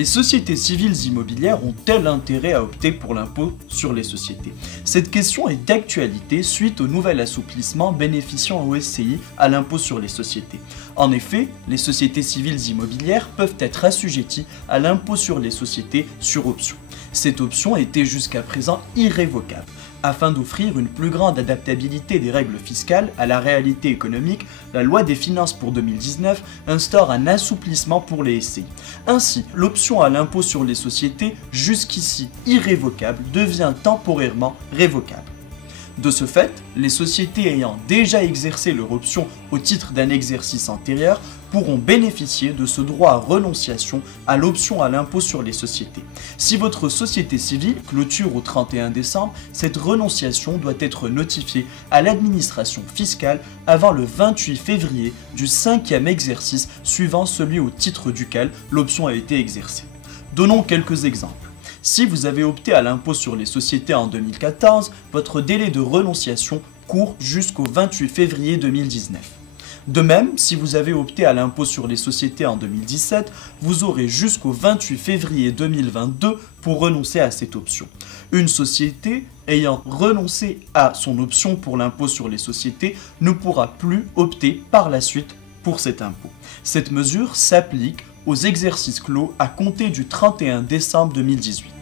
Les sociétés civiles immobilières ont-elles intérêt à opter pour l'impôt sur les sociétés? Cette question est d'actualité suite au nouvel assouplissement bénéficiant aux SCI à l'impôt sur les sociétés. En effet, les sociétés civiles immobilières peuvent être assujetties à l'impôt sur les sociétés sur option. Cette option était jusqu'à présent irrévocable. Afin d'offrir une plus grande adaptabilité des règles fiscales à la réalité économique, la loi des finances pour 2019 instaure un assouplissement pour les SCI. Ainsi, l'option à l'impôt sur les sociétés, jusqu'ici irrévocable, devient temporairement révocable. De ce fait, les sociétés ayant déjà exercé leur option au titre d'un exercice antérieur pourront bénéficier de ce droit à renonciation à l'option à l'impôt sur les sociétés. Si votre société civile clôture au 31 décembre, cette renonciation doit être notifiée à l'administration fiscale avant le 28 février du 5e exercice suivant celui au titre duquel l'option a été exercée. Donnons quelques exemples. Si vous avez opté à l'impôt sur les sociétés en 2014, votre délai de renonciation court jusqu'au 28 février 2019. De même, si vous avez opté à l'impôt sur les sociétés en 2017, vous aurez jusqu'au 28 février 2022 pour renoncer à cette option. Une société ayant renoncé à son option pour l'impôt sur les sociétés ne pourra plus opter par la suite pour cet impôt. Cette mesure s'applique aux exercices clos à compter du 31 décembre 2018.